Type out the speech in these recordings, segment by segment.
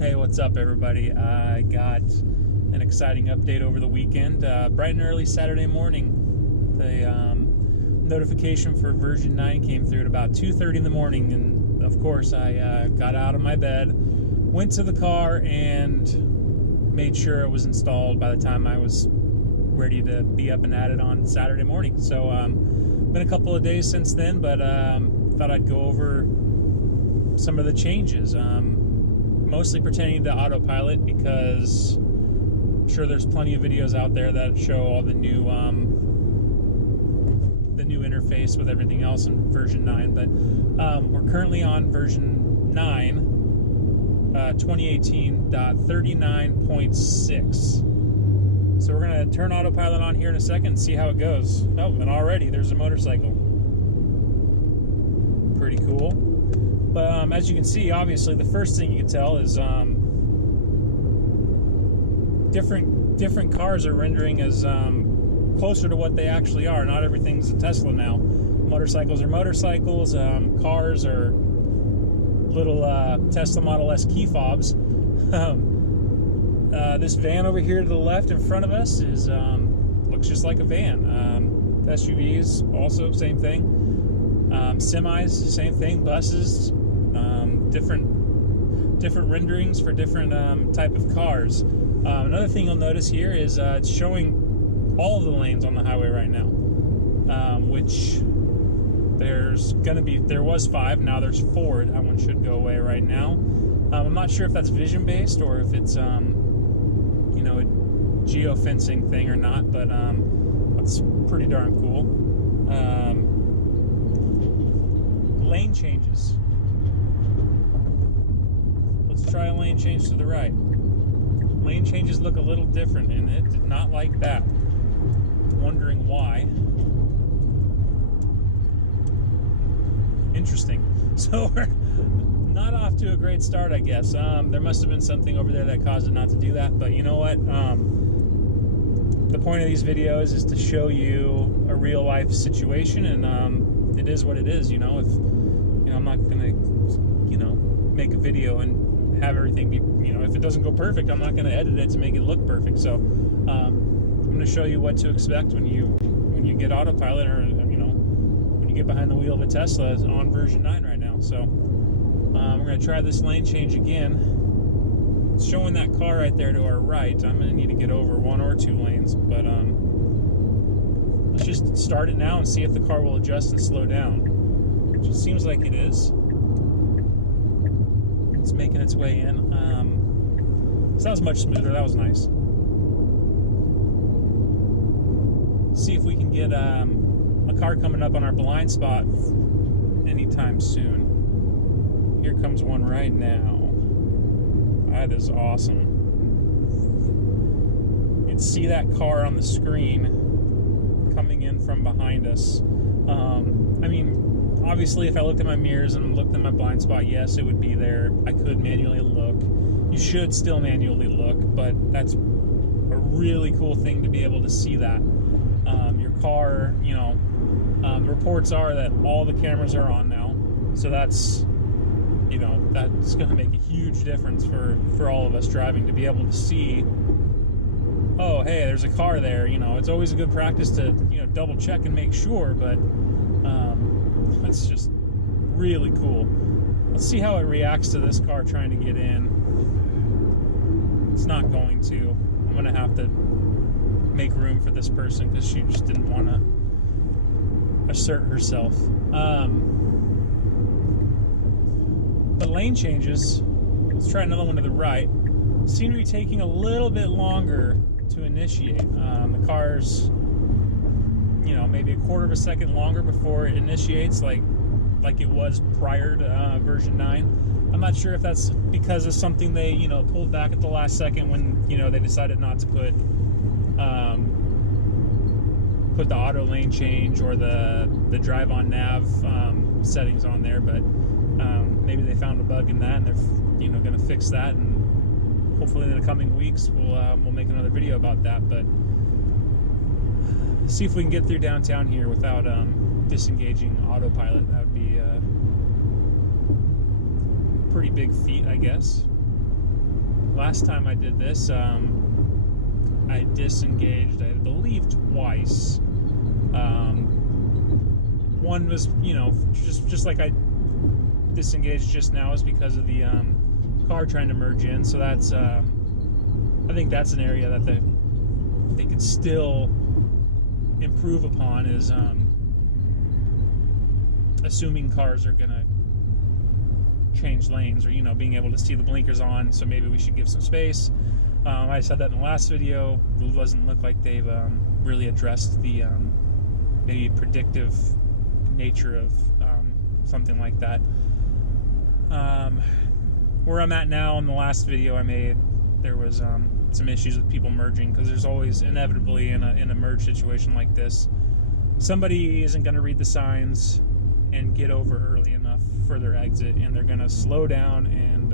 Hey, what's up, everybody? I got an exciting update over the weekend. Bright and early Saturday morning, the notification for version 9 came through at about 2:30 in the morning, and of course I got out of my bed, went to the car, and made sure it was installed by the time I was ready to be up and at it on Saturday morning. So been a couple of days since then, but thought I'd go over some of the changes, mostly pertaining to Autopilot, because I'm sure there's plenty of videos out there that show all the new interface with everything else in version 9, but we're currently on version 9, 2018.39.6. So we're going to turn Autopilot on here in a second and see how it goes. Oh, and already there's a motorcycle. Pretty cool. But as you can see, obviously, the first thing you can tell is different cars are rendering as closer to what they actually are. Not everything's a Tesla now. Motorcycles are motorcycles. Cars are little Tesla Model S key fobs. This van over here to the left in front of us is looks just like a van. SUVs also same thing. Semis, same thing. Buses, different renderings for different type of cars. Another thing you'll notice here is it's showing all of the lanes on the highway right now, which there was 5, now there's 4. That one should go away right now. I'm not sure if that's vision based or if it's a geofencing thing or not, but that's pretty darn cool. Lane changes. Let's try a lane change to the right. Lane changes look a little different, and it did not like that. Wondering why. Interesting. So we're not off to a great start, I guess. There must have been something over there that caused it not to do that, but you know what? The point of these videos is to show you a real life situation, and it is what it is. If I'm not gonna make a video and have everything be, if it doesn't go perfect, I'm not gonna edit it to make it look perfect. So I'm gonna show you what to expect when you get Autopilot, or when you get behind the wheel of a Tesla on version 9 right now. So we're gonna try this lane change again. It's showing that car right there to our right. I'm gonna need to get over 1 or 2 lanes, but let's just start it now and see if the car will adjust and slow down. It just seems like it is. It's making its way in. So that was much smoother. That was nice. See if we can get a car coming up on our blind spot anytime soon. Here comes one right now. That is awesome. You can see that car on the screen coming in from behind us. Obviously, if I looked at my mirrors and looked at my blind spot, yes, it would be there. I could manually look. You should still manually look, but that's a really cool thing to be able to see that. Your car, the reports are that all the cameras are on now, so that's going to make a huge difference for all of us driving, to be able to see, oh, hey, there's a car there. It's always a good practice to double check and make sure, but that's just really cool. Let's see how it reacts to this car trying to get in. It's not going to. I'm going to have to make room for this person because she just didn't want to assert herself. The lane changes, let's try another one to the right, seem to be taking a little bit longer to initiate. The car's maybe a quarter of a second longer before it initiates, like it was prior to version 9. I'm not sure if that's because of something they pulled back at the last second when they decided not to put the auto lane change or the drive on nav settings on there, but maybe they found a bug in that and they're going to fix that, and hopefully in the coming weeks we'll make another video about that. But see if we can get through downtown here without disengaging Autopilot. That would be a pretty big feat, I guess. last time I did this, I disengaged, I believe, twice. One was, just like I disengaged just now, is because of the car trying to merge in. So that's, I think that's an area that they could still improve upon, is assuming cars are going to change lanes, or being able to see the blinkers on. So maybe we should give some space. I said that in the last video. It doesn't look like they've really addressed the maybe predictive nature of something like that. Where I'm at now, in the last video I made, there was some issues with people merging, because there's always inevitably in a merge situation like this, somebody isn't going to read the signs and get over early enough for their exit, and they're going to slow down and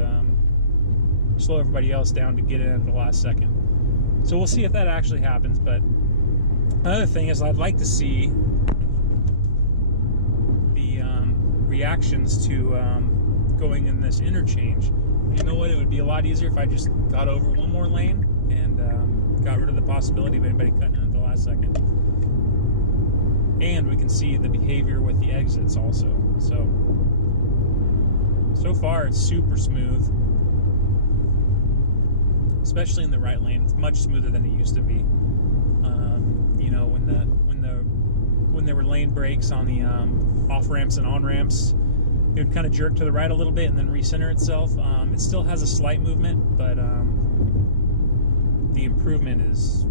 slow everybody else down to get in at the last second. So we'll see if that actually happens. But another thing is, I'd like to see the reactions to going in this interchange. You know what? It would be a lot easier if I just got over one more lane and got rid of the possibility of anybody cutting in at the last second. And we can see the behavior with the exits also. So far it's super smooth, especially in the right lane. It's much smoother than it used to be. When there were lane breaks on the off ramps and on ramps, it would kind of jerk to the right a little bit and then recenter itself. It still has a slight movement, but the improvement is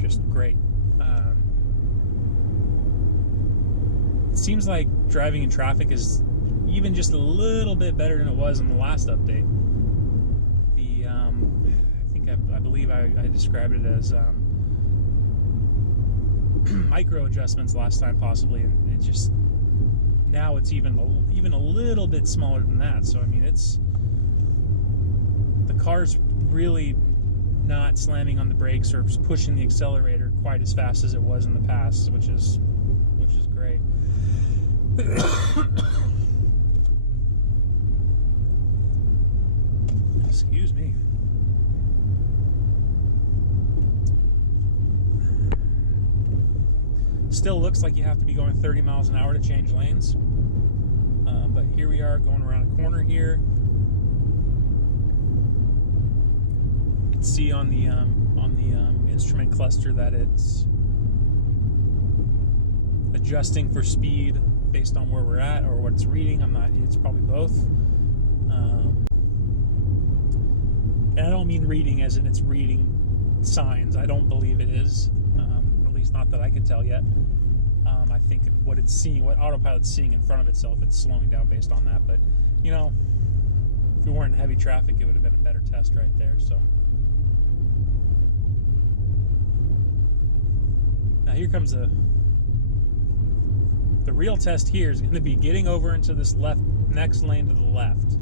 just great. It seems like driving in traffic is even just a little bit better than it was in the last update. I believe I described it as micro adjustments last time, possibly, and it just, now it's even a little bit smaller than that. So I mean, the car's really not slamming on the brakes or pushing the accelerator quite as fast as it was in the past, which is great. Excuse me. Still looks like you have to be going 30 miles an hour to change lanes. But here we are going around a corner here. You can see on the instrument cluster that it's adjusting for speed based on where we're at or what it's reading. It's probably both. And I don't mean reading as in it's reading signs. I don't believe it is. At least not that I can tell yet. I think what it's seeing, what Autopilot's seeing in front of itself, it's slowing down based on that. But, if we weren't in heavy traffic, it would have been a better test right there. So now here comes the real test. Here is going to be getting over into this next lane to the left.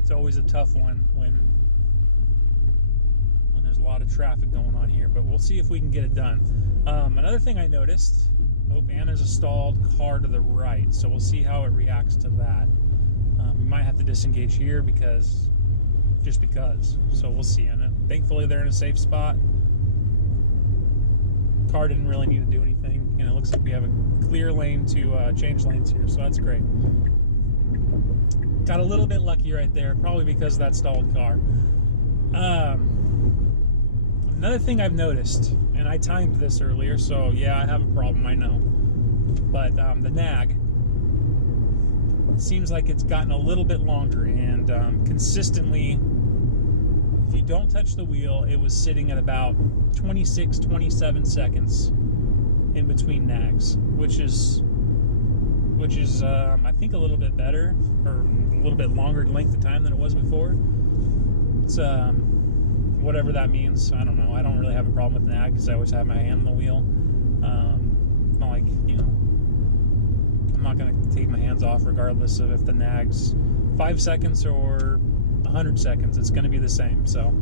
It's always a tough one when there's a lot of traffic going on here, but we'll see if we can get it done. Another thing I noticed, Anna's a stalled car to the right, so we'll see how it reacts to that. We might have to disengage here just because. So we'll see. And thankfully they're in a safe spot. Car didn't really need to do anything, and it looks like we have a clear lane to change lanes here, so that's great. Got a little bit lucky right there, probably because of that stalled car. Another thing I've noticed, and I timed this earlier, so yeah, I have a problem, I know. But the nag, it seems like it's gotten a little bit longer, and consistently, if you don't touch the wheel, it was sitting at about 26, 27 seconds in between nags, which is I think a little bit better, or a little bit longer length of time than it was before. It's whatever that means, I don't know. I don't really have a problem with nag because I always have my hand on the wheel. Not like, I'm not going to take my hands off regardless of if the nag's 5 seconds or 100 seconds. It's going to be the same. So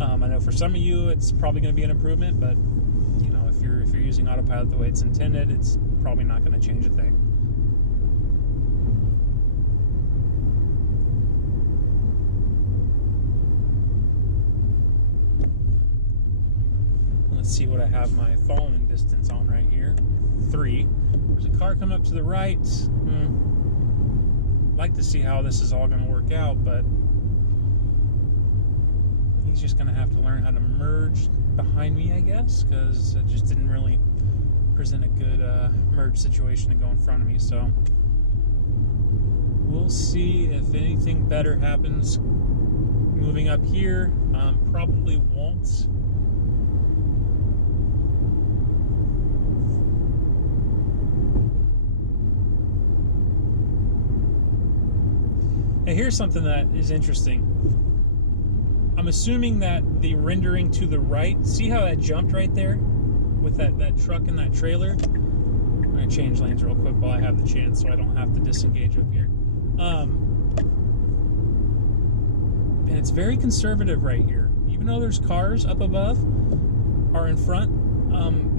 I know for some of you it's probably going to be an improvement, but if you're using Autopilot the way it's intended, it's probably not going to change a thing. see what I have my following distance on right here. 3. There's a car coming up to the right. I'd like to see how this is all going to work out, but he's just going to have to learn how to merge behind me, I guess, because it just didn't really present a good merge situation to go in front of me. So we'll see if anything better happens moving up here. Probably won't. Now here's something that is interesting. I'm assuming that the rendering to the right, see how that jumped right there with that truck and that trailer? I'm going to change lanes real quick while I have the chance so I don't have to disengage up here. And it's very conservative right here. Even though there's cars up above or in front,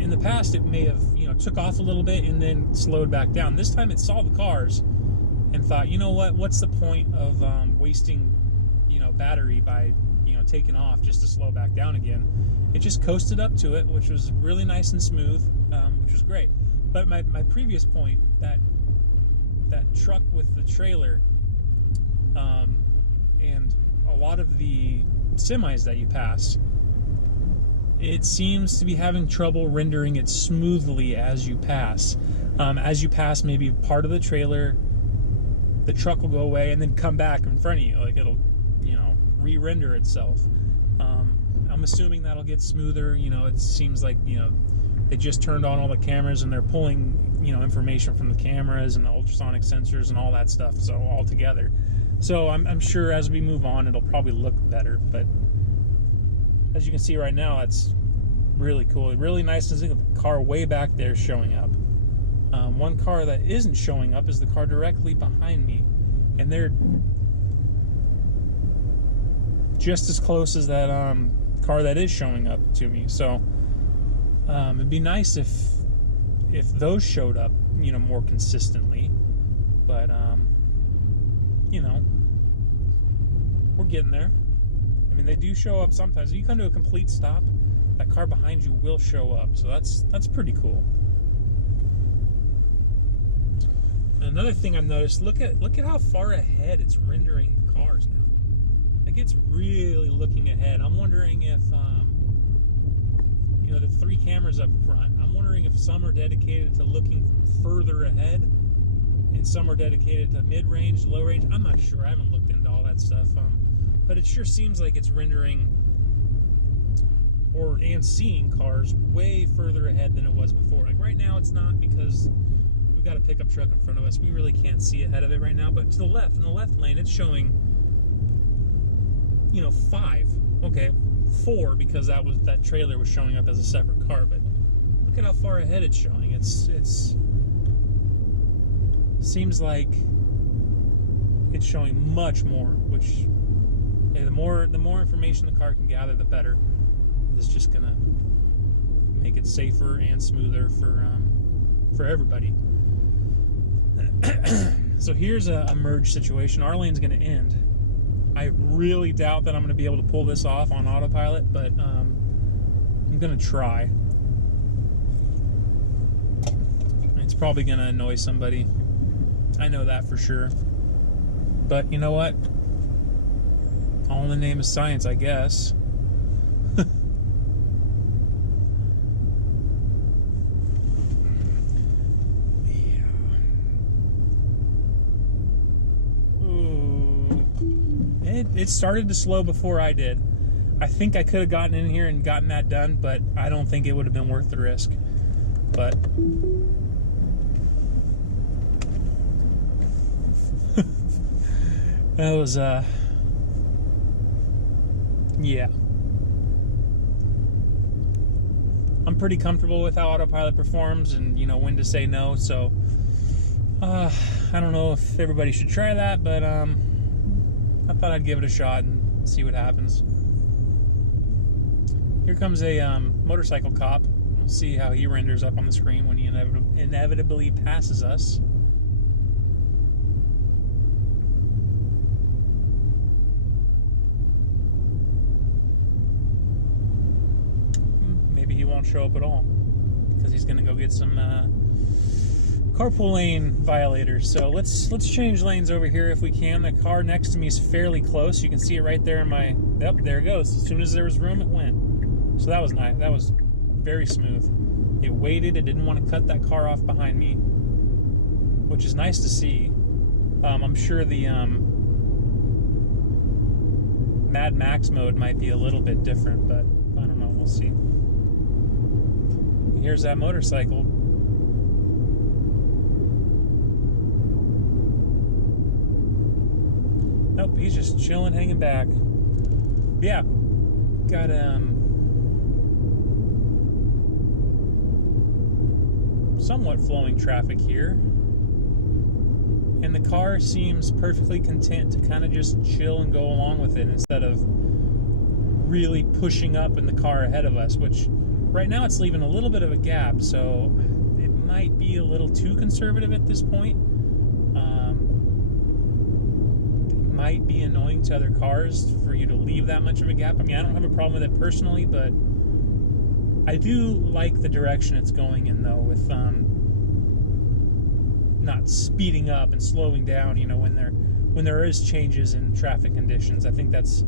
in the past it may have, took off a little bit and then slowed back down. This time it saw the cars and thought, you know what, what's the point of wasting, battery by, taking off just to slow back down again. It just coasted up to it, which was really nice and smooth, which was great. But my previous point, that truck with the trailer, and a lot of the semis that you pass, it seems to be having trouble rendering it smoothly as you pass. As you pass maybe part of the trailer, the truck will go away and then come back in front of you. Like it'll, re-render itself. I'm assuming that'll get smoother. It seems like, they just turned on all the cameras and they're pulling, information from the cameras and the ultrasonic sensors and all that stuff, so all together. So I'm sure as we move on, it'll probably look better. But as you can see right now, it's really cool. Really nice to see the car way back there showing up. One car that isn't showing up is the car directly behind me, and they're just as close as that car that is showing up to me. So it'd be nice if those showed up, more consistently. But we're getting there. I mean, they do show up sometimes. If you come to a complete stop, that car behind you will show up. So that's pretty cool. And another thing I've noticed, look at how far ahead it's rendering the cars now. Like, it's really looking ahead. I'm wondering if the 3 cameras up front, I'm wondering if some are dedicated to looking further ahead and some are dedicated to mid-range, low-range. I'm not sure. I haven't looked into all that stuff. But it sure seems like it's rendering and seeing cars way further ahead than it was before. Like right now it's not, because we've got a pickup truck in front of us. We really can't see ahead of it right now. But to the left, in the left lane, it's showing 5. Okay, 4, because that trailer was showing up as a separate car. But look at how far ahead it's showing. It's seems like it's showing much more, which, hey, the more information the car can gather, the better. It's just gonna make it safer and smoother for everybody. So here's a merge situation. Our lane's gonna end. I really doubt that I'm gonna be able to pull this off on autopilot, but I'm gonna try. It's probably gonna annoy somebody. I know that for sure. But you know what? All in the name of science, I guess. Yeah. Ooh. It started to slow before I did. I think I could have gotten in here and gotten that done, but I don't think it would have been worth the risk. But that was, yeah. I'm pretty comfortable with how autopilot performs and, when to say no, so I don't know if everybody should try that, but I thought I'd give it a shot and see what happens. Here comes a motorcycle cop. We'll see how he renders up on the screen when he inevitably passes us. Maybe he won't won't show up at all because he's going to go get some carpool lane violators. So let's change lanes over here if we can. The car next to me is fairly close. You can see it right there in my... Yep, there it goes. As soon as there was room, it went. So that was nice. That was very smooth. It waited. It didn't want to cut that car off behind me, which is nice to see. I'm sure the Mad Max mode might be a little bit different, but I don't know. We'll see. Here's that motorcycle. Nope, he's just chilling, hanging back. Yeah, got somewhat flowing traffic here, and the car seems perfectly content to kind of just chill and go along with it instead of really pushing up in the car ahead of us, which right now it's leaving a little bit of a gap, so it might be a little too conservative at this point. Might be annoying to other cars for you to leave that much of a gap. I mean, I don't have a problem with it personally, but I do like the direction it's going in, though, with not speeding up and slowing down, you know, when there is changes in traffic conditions. I think that's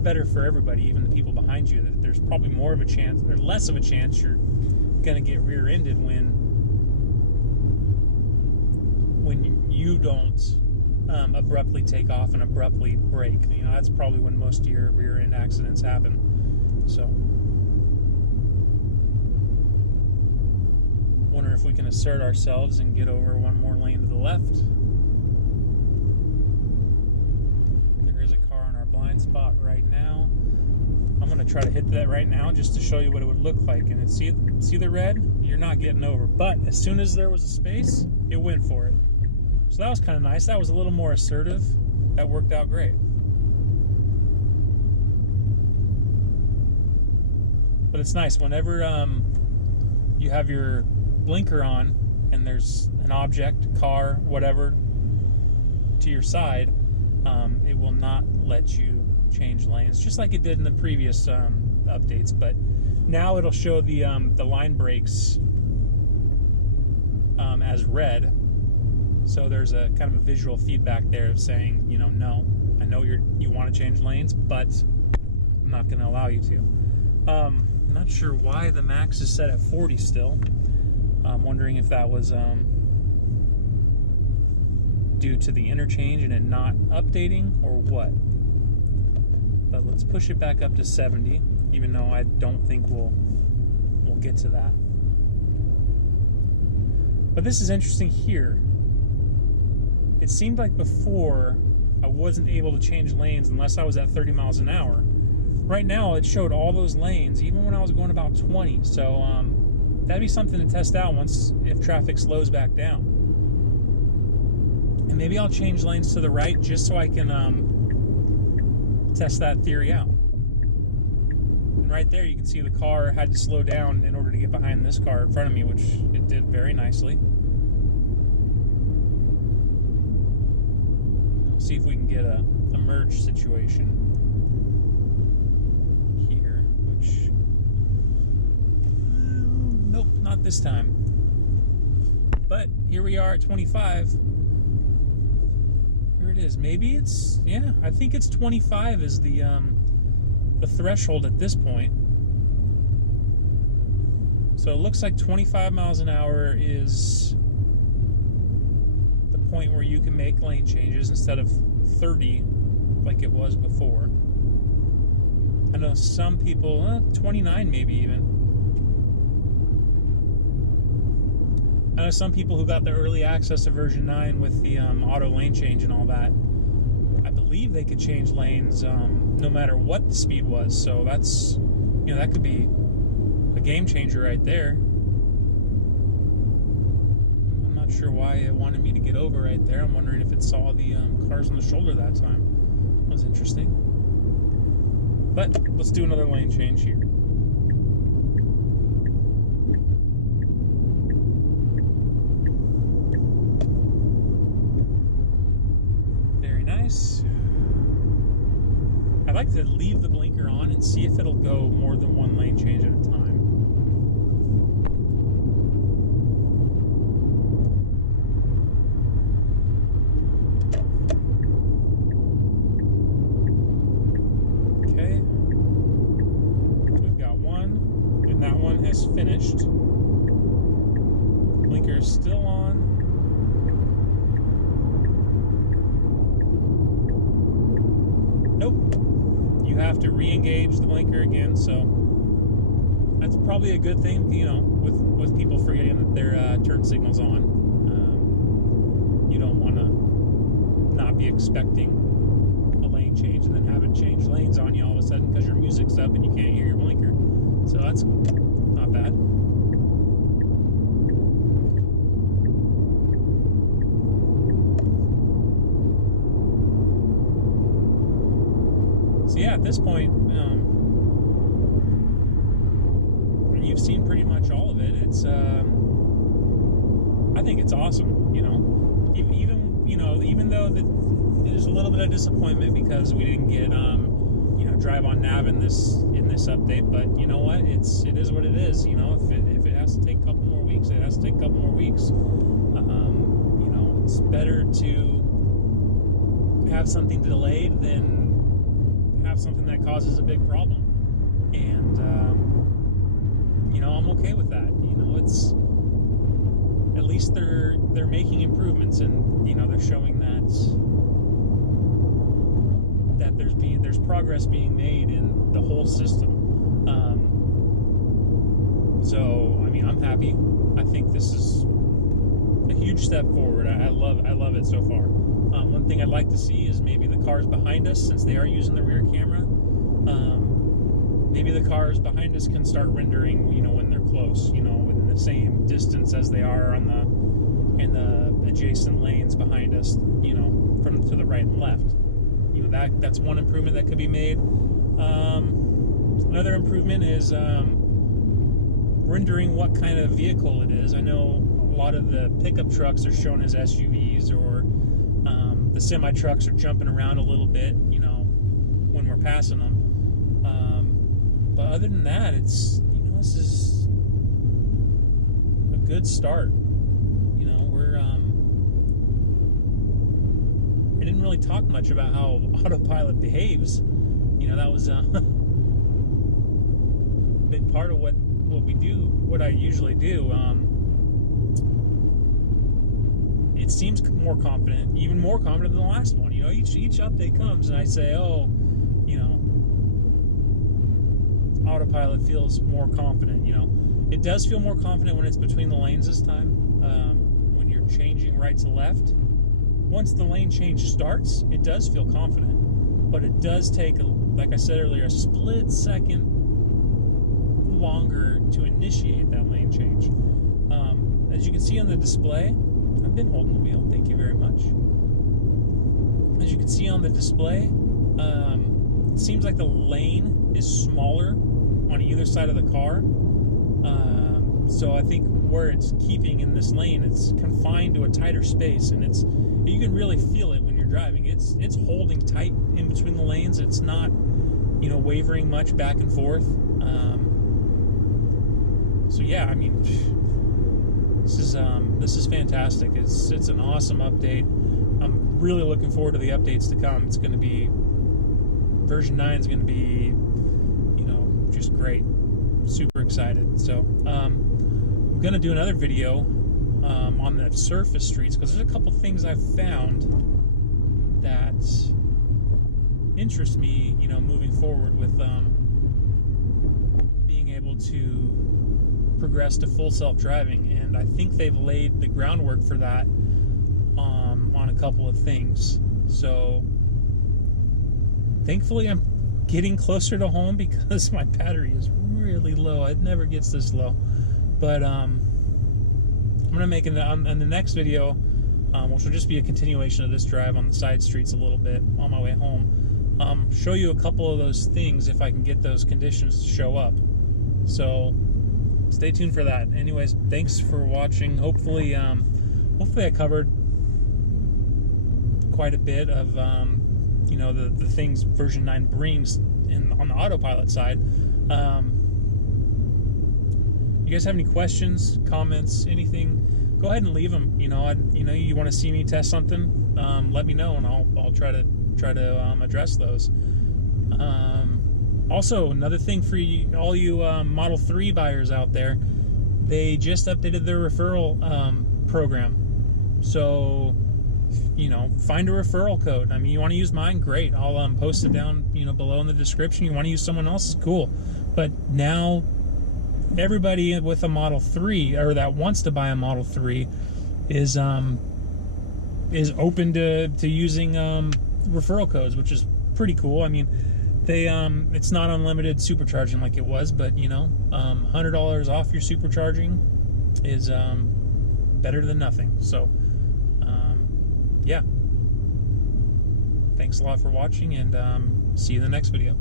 better for everybody, even the people behind you. That there's probably more of a chance, or less of a chance, you're going to get rear-ended when you don't abruptly take off and abruptly brake. You know, that's probably when most of your rear-end accidents happen. So, wonder if we can assert ourselves and get over one more lane to the left. There is a car in our blind spot right now. I'm going to try to hit that right now just to show you what it would look like. And see the red? You're not getting over. But as soon as there was a space, it went for it. So that was kind of nice. That was a little more assertive. That worked out great. But it's nice whenever you have your blinker on and there's an object, car, whatever, to your side, it will not let you change lanes, just like it did in the previous updates. But now it'll show the line brakes as red. So there's a kind of a visual feedback there of saying, you know, no, I know you want to change lanes, but I'm not going to allow you to. I'm not sure why the max is set at 40 still. I'm wondering if that was due to the interchange and it not updating or what. But let's push it back up to 70, even though I don't think we'll get to that. But this is interesting here. It seemed like before I wasn't able to change lanes unless I was at 30 miles an hour. Right now it showed all those lanes even when I was going about 20. So that'd be something to test out if traffic slows back down. And maybe I'll change lanes to the right just so I can test that theory out. And right there you can see the car had to slow down in order to get behind this car in front of me, which it did very nicely. See if we can get a merge situation here, which nope, not this time. But here we are at 25. Here it is. Maybe it's, yeah, I think it's 25 is the threshold at this point. So it looks like 25 miles an hour is point where you can make lane changes instead of 30 like it was before. I know some people, 29 maybe even. I know some people who got the early access to version 9 with the auto lane change and all that. I believe they could change lanes no matter what the speed was. So that's, you know, that could be a game changer right there. Sure why it wanted me to get over right there. I'm wondering if it saw the cars on the shoulder that time. That was interesting. But let's do another lane change here. Very nice. I like to leave the blinker on and see if it'll go more than one lane change at a time. to re-engage the blinker again. So that's probably a good thing, you know, with people forgetting that their turn signal's on. You don't want to not be expecting a lane change and then have it change lanes on you all of a sudden because your music's up and you can't hear your blinker. So that's not bad. So yeah, at this point, you've seen pretty much all of it. It's, I think it's awesome. You know, even though there's a little bit of disappointment because we didn't get, drive on nav in this update. But you know what? It is what it is. You know, if it has to take a couple more weeks, it has to take a couple more weeks. It's better to have something delayed than have something that causes a big problem. And I'm okay with that. It's at least they're making improvements, and they're showing that there's progress being made in the whole system. So I mean, I'm happy. I think this is a huge step forward. I love it so far. One thing I'd like to see is maybe the cars behind us, since they are using the rear camera, maybe the cars behind us can start rendering, when they're close, within the same distance as they are in the adjacent lanes behind us, from to the right and left. That's one improvement that could be made. Another improvement is rendering what kind of vehicle it is. I know a lot of the pickup trucks are shown as SUVs, or the semi trucks are jumping around a little bit, when we're passing them. But other than that, it's this is a good start. I didn't really talk much about how Autopilot behaves. That was a big part of what we do, what I usually do. It seems more confident, even more confident than the last one. Each update comes and I say, Autopilot feels more confident. It does feel more confident when it's between the lanes this time. When you're changing right to left, once the lane change starts, it does feel confident, but it does take, like I said earlier, a split second longer to initiate that lane change. As you can see on the display, I've been holding the wheel, thank you very much. As you can see on the display, it seems like the lane is smaller on either side of the car. So I think where it's keeping in this lane, it's confined to a tighter space, and you can really feel it when you're driving. It's holding tight in between the lanes. It's not, wavering much back and forth. So yeah, I mean, this is fantastic. It's an awesome update. I'm really looking forward to the updates to come. It's going to be, version 9 is going to be, just great. Super excited. So I'm going to do another video on the surface streets, because there's a couple things I've found that interest me, moving forward with being able to progress to full self-driving, and I think they've laid the groundwork for that on a couple of things. So thankfully I'm getting closer to home, because my battery is really low. It never gets this low. But I'm going to make it on the next video, which will just be a continuation of this drive on the side streets a little bit on my way home. Show you a couple of those things if I can get those conditions to show up. So stay tuned for that. Anyways, thanks for watching. Hopefully I covered quite a bit of the things version 9 brings on the Autopilot side. You guys have any questions, comments, anything? Go ahead and leave them. You want to see me test something? Let me know, and I'll try to address those. Also, another thing for all you Model 3 buyers out there, they just updated their referral program. So, find a referral code. I mean, you want to use mine, great. I'll post it down, below in the description. You want to use someone else's, cool. But now everybody with a Model 3 or that wants to buy a Model 3 is open to using referral codes, which is pretty cool. I mean, they it's not unlimited supercharging like it was, but $100 off your supercharging is better than nothing. So yeah, thanks a lot for watching, and see you in the next video.